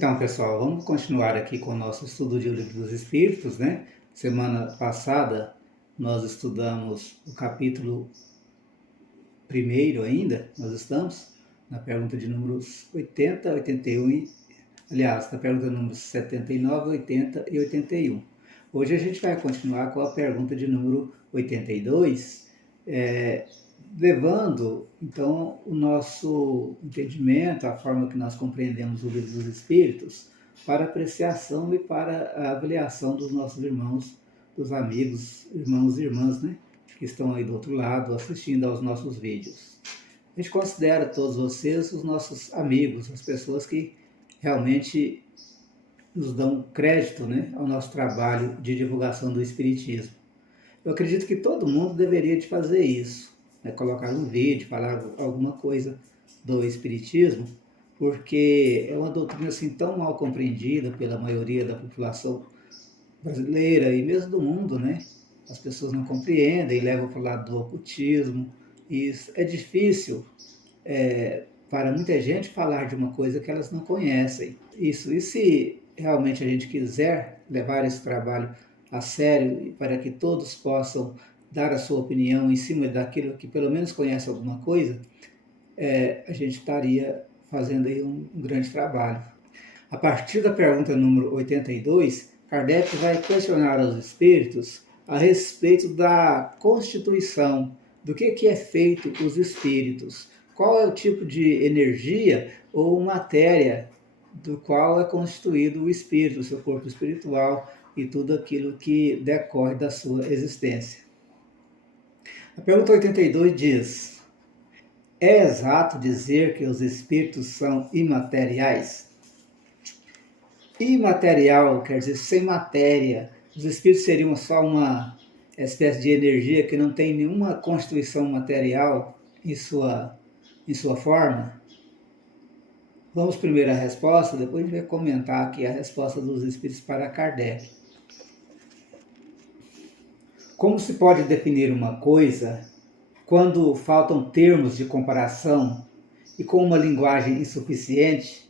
Então, pessoal, vamos continuar aqui com o nosso estudo de O Livro dos Espíritos, né? Semana passada nós estudamos o capítulo primeiro ainda, nós estamos na pergunta de números 80, 81, aliás, na pergunta números 79, 80 e 81. Hoje a gente vai continuar com a pergunta de número 82, levando, então, o nosso entendimento, a forma que nós compreendemos o Livro dos Espíritos, para apreciação e para a avaliação dos nossos irmãos, dos amigos, irmãos e irmãs, né, que estão aí do outro lado assistindo aos nossos vídeos. A gente considera todos vocês os nossos amigos, as pessoas que realmente nos dão crédito, né, ao nosso trabalho de divulgação do Espiritismo. Eu acredito que todo mundo deveria de fazer isso, né, colocar um vídeo, falar alguma coisa do Espiritismo, porque é uma doutrina assim tão mal compreendida pela maioria da população brasileira e mesmo do mundo, né? As pessoas não compreendem e levam para o lado do ocultismo. E isso é difícil para muita gente falar de uma coisa que elas não conhecem. Isso, e se realmente a gente quiser levar esse trabalho a sério para que todos possam dar a sua opinião em cima daquilo que pelo menos conhece alguma coisa, a gente estaria fazendo aí um grande trabalho. A partir da pergunta número 82, Kardec vai questionar os espíritos a respeito da constituição, do que é feito os espíritos, qual é o tipo de energia ou matéria do qual é constituído o espírito, o seu corpo espiritual e tudo aquilo que decorre da sua existência. A pergunta 82 diz: é exato dizer que os espíritos são imateriais? Imaterial quer dizer sem matéria. Os espíritos seriam só uma espécie de energia que não tem nenhuma constituição material em sua forma? Vamos primeiro à resposta, depois a gente vai comentar aqui a resposta dos espíritos para Kardec. Como se pode definir uma coisa quando faltam termos de comparação e com uma linguagem insuficiente?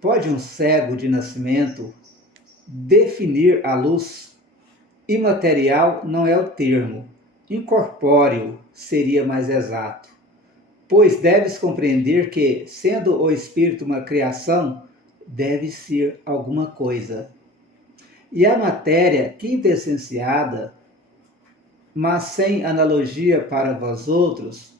Pode um cego de nascimento definir a luz? Imaterial não é o termo, incorpóreo seria mais exato, pois deves compreender que, sendo o espírito uma criação, deve ser alguma coisa. E a matéria quintessenciada, mas sem analogia para vós outros,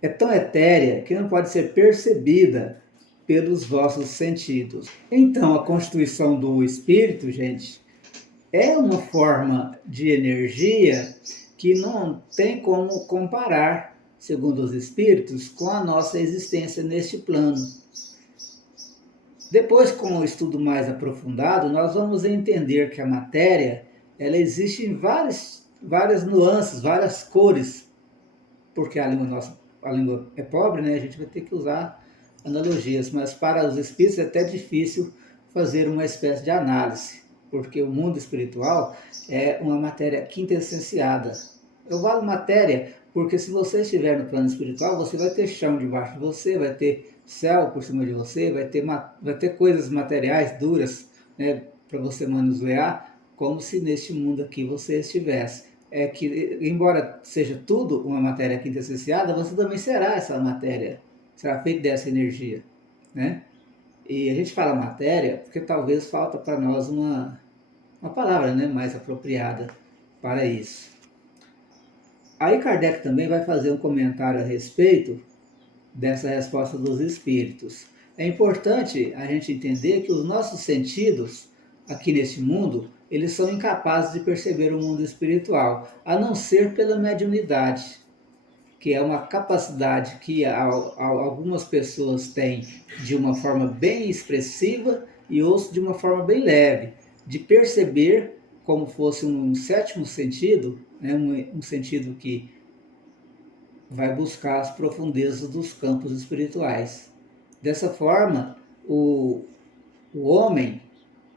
é tão etérea que não pode ser percebida pelos vossos sentidos. Então, a constituição do espírito, gente, é uma forma de energia que não tem como comparar, segundo os espíritos, com a nossa existência neste plano. Depois, com o estudo mais aprofundado, nós vamos entender que a matéria ela existe em várias nuances, várias cores, porque a língua é pobre, né? A gente vai ter que usar analogias, mas para os espíritos é até difícil fazer uma espécie de análise, porque o mundo espiritual é uma matéria quintessenciada. Eu falo matéria porque se você estiver no plano espiritual, você vai ter chão debaixo de você, vai ter céu por cima de você, vai ter coisas materiais duras, né, para você manusear, como se neste mundo aqui você estivesse. É que, embora seja tudo uma matéria quintessenciada, você também será essa matéria, será feito dessa energia, né? E a gente fala matéria porque talvez falta para nós uma palavra, né, mais apropriada para isso. Aí Kardec também vai fazer um comentário a respeito dessa resposta dos espíritos. É importante a gente entender que os nossos sentidos aqui neste mundo, eles são incapazes de perceber o mundo espiritual, a não ser pela mediunidade, que é uma capacidade que algumas pessoas têm de uma forma bem expressiva e outros de uma forma bem leve, de perceber como fosse um sétimo sentido, né, um sentido que vai buscar as profundezas dos campos espirituais. Dessa forma, o homem,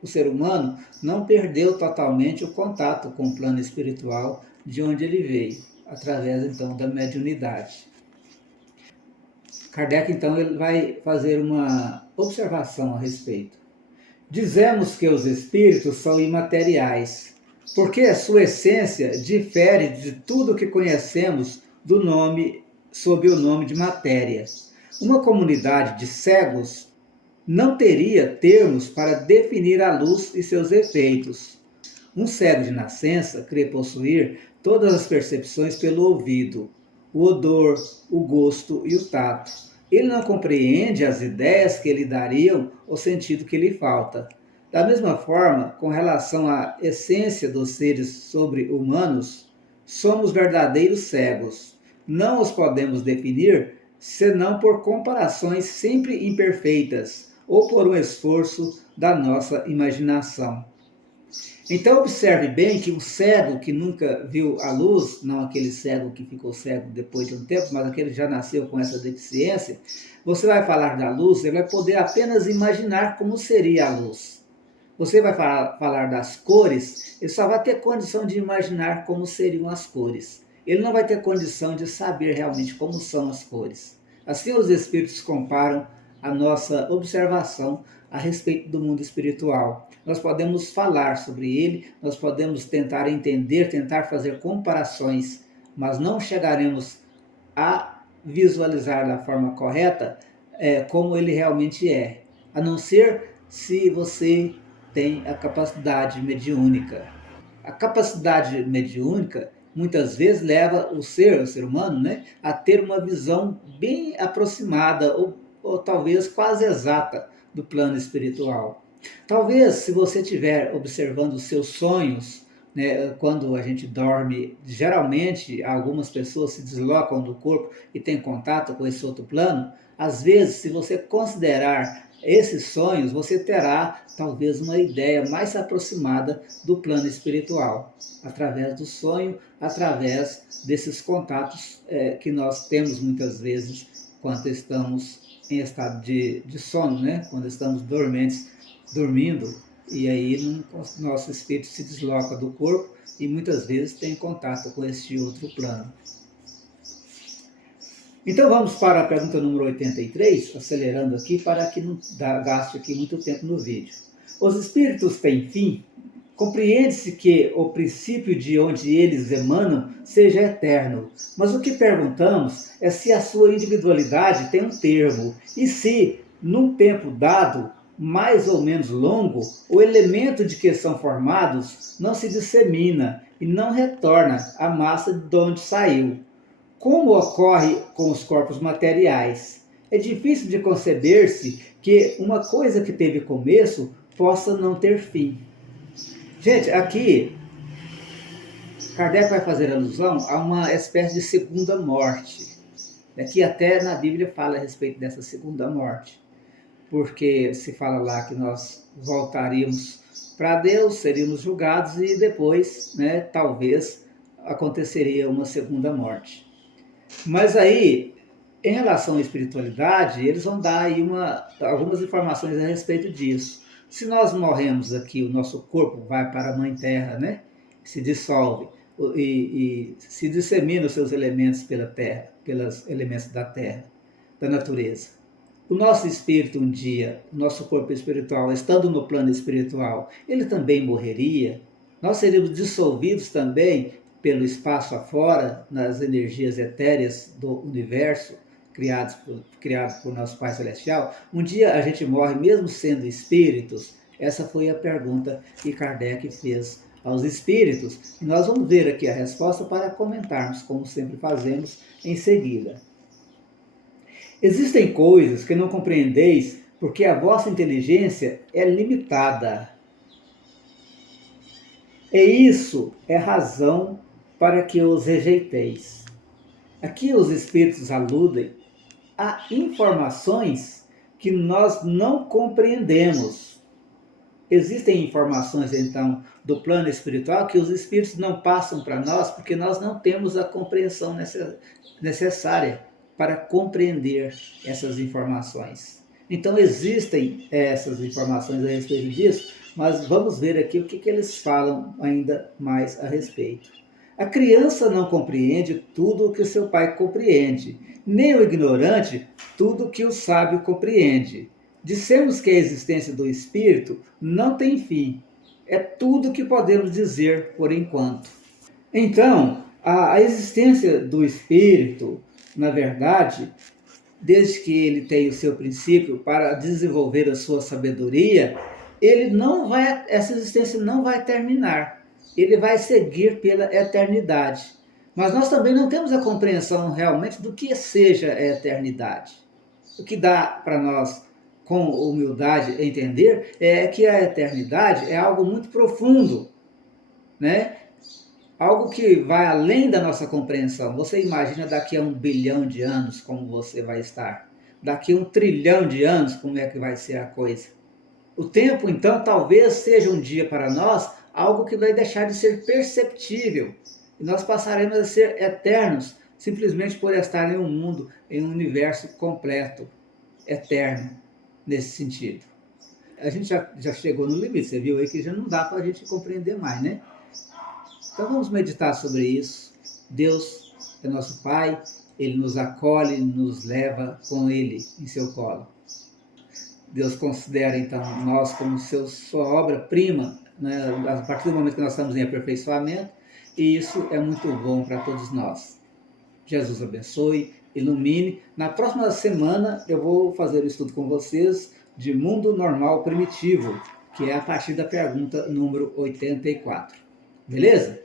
o ser humano, não perdeu totalmente o contato com o plano espiritual de onde ele veio, através então da mediunidade. Kardec então ele vai fazer uma observação a respeito. Dizemos que os espíritos são imateriais, porque a sua essência difere de tudo que conhecemos do nome sob o nome de matéria. Uma comunidade de cegos não teria termos para definir a luz e seus efeitos. Um cego de nascença crê possuir todas as percepções pelo ouvido, o odor, o gosto e o tato. Ele não compreende as ideias que lhe dariam o sentido que lhe falta. Da mesma forma, com relação à essência dos seres sobre-humanos, somos verdadeiros cegos. Não os podemos definir senão por comparações sempre imperfeitas ou por um esforço da nossa imaginação. Então observe bem que o cego que nunca viu a luz, não aquele cego que ficou cego depois de um tempo, mas aquele que já nasceu com essa deficiência, você vai falar da luz, ele vai poder apenas imaginar como seria a luz. Você vai falar das cores, ele só vai ter condição de imaginar como seriam as cores. Ele não vai ter condição de saber realmente como são as cores. Assim os espíritos comparam a nossa observação a respeito do mundo espiritual. Nós podemos falar sobre ele, nós podemos tentar entender, tentar fazer comparações, mas não chegaremos a visualizar da forma correta como ele realmente é, a não ser se você tem a capacidade mediúnica. A capacidade mediúnica muitas vezes leva o ser humano, né, a ter uma visão bem aproximada ou talvez quase exata do plano espiritual. Talvez, se você estiver observando os seus sonhos, né, quando a gente dorme, geralmente algumas pessoas se deslocam do corpo e têm contato com esse outro plano. Às vezes, se você considerar esses sonhos, você terá talvez uma ideia mais aproximada do plano espiritual, através do sonho, através desses contatos que nós temos muitas vezes quando estamos em estado de sono, né? Quando estamos dormentes, dormindo, e aí nosso espírito se desloca do corpo e muitas vezes tem contato com este outro plano. Então vamos para a pergunta número 83, acelerando aqui para que não gaste aqui muito tempo no vídeo. Os espíritos têm fim? Compreende-se que o princípio de onde eles emanam seja eterno, mas o que perguntamos é se a sua individualidade tem um termo, e se, num tempo dado, mais ou menos longo, o elemento de que são formados não se dissemina e não retorna à massa de onde saiu. Como ocorre com os corpos materiais? É difícil de conceber-se que uma coisa que teve começo possa não ter fim. Gente, aqui Kardec vai fazer alusão a uma espécie de segunda morte. Aqui até na Bíblia fala a respeito dessa segunda morte. Porque se fala lá que nós voltaríamos para Deus, seríamos julgados e depois, né, talvez aconteceria uma segunda morte. Mas aí, em relação à espiritualidade, eles vão dar aí algumas informações a respeito disso. Se nós morremos aqui, o nosso corpo vai para a Mãe Terra, né? Se dissolve e se dissemina os seus elementos pela terra, pelos elementos da terra, da natureza. O nosso espírito um dia, o nosso corpo espiritual, estando no plano espiritual, ele também morreria. Nós seríamos dissolvidos também pelo espaço afora, nas energias etéreas do universo, criados por nosso Pai Celestial. Um dia a gente morre mesmo sendo espíritos? Essa foi a pergunta que Kardec fez aos espíritos. E nós vamos ver aqui a resposta para comentarmos, como sempre fazemos, em seguida. Existem coisas que não compreendeis porque a vossa inteligência é limitada. E isso é razão para que os rejeiteis. Aqui os espíritos aludem a informações que nós não compreendemos. Existem informações, então, do plano espiritual que os espíritos não passam para nós porque nós não temos a compreensão necessária para compreender essas informações. Então existem essas informações a respeito disso, mas vamos ver aqui o que eles falam ainda mais a respeito. A criança não compreende tudo o que seu pai compreende, nem o ignorante tudo o que o sábio compreende. Dissemos que a existência do Espírito não tem fim. É tudo que podemos dizer por enquanto. Então, a existência do Espírito, na verdade, desde que ele tenha o seu princípio para desenvolver a sua sabedoria, essa existência não vai terminar. Ele vai seguir pela eternidade. Mas nós também não temos a compreensão realmente do que seja a eternidade. O que dá para nós, com humildade, entender é que a eternidade é algo muito profundo, né? Algo que vai além da nossa compreensão. Você imagina daqui a 1 bilhão de anos como você vai estar? Daqui a 1 trilhão de anos como é que vai ser a coisa? O tempo, então, talvez seja um dia para nós algo que vai deixar de ser perceptível. E nós passaremos a ser eternos simplesmente por estar em um mundo, em um universo completo, eterno, nesse sentido. A gente já chegou no limite, você viu aí que já não dá para a gente compreender mais, né? Então vamos meditar sobre isso. Deus é nosso Pai, Ele nos acolhe, nos leva com Ele em seu colo. Deus considera então nós como sua obra-prima, né, a partir do momento que nós estamos em aperfeiçoamento, e isso é muito bom para todos nós. Jesus abençoe, ilumine. Na próxima semana eu vou fazer o estudo com vocês de mundo normal primitivo, que é a partir da pergunta número 84. Beleza?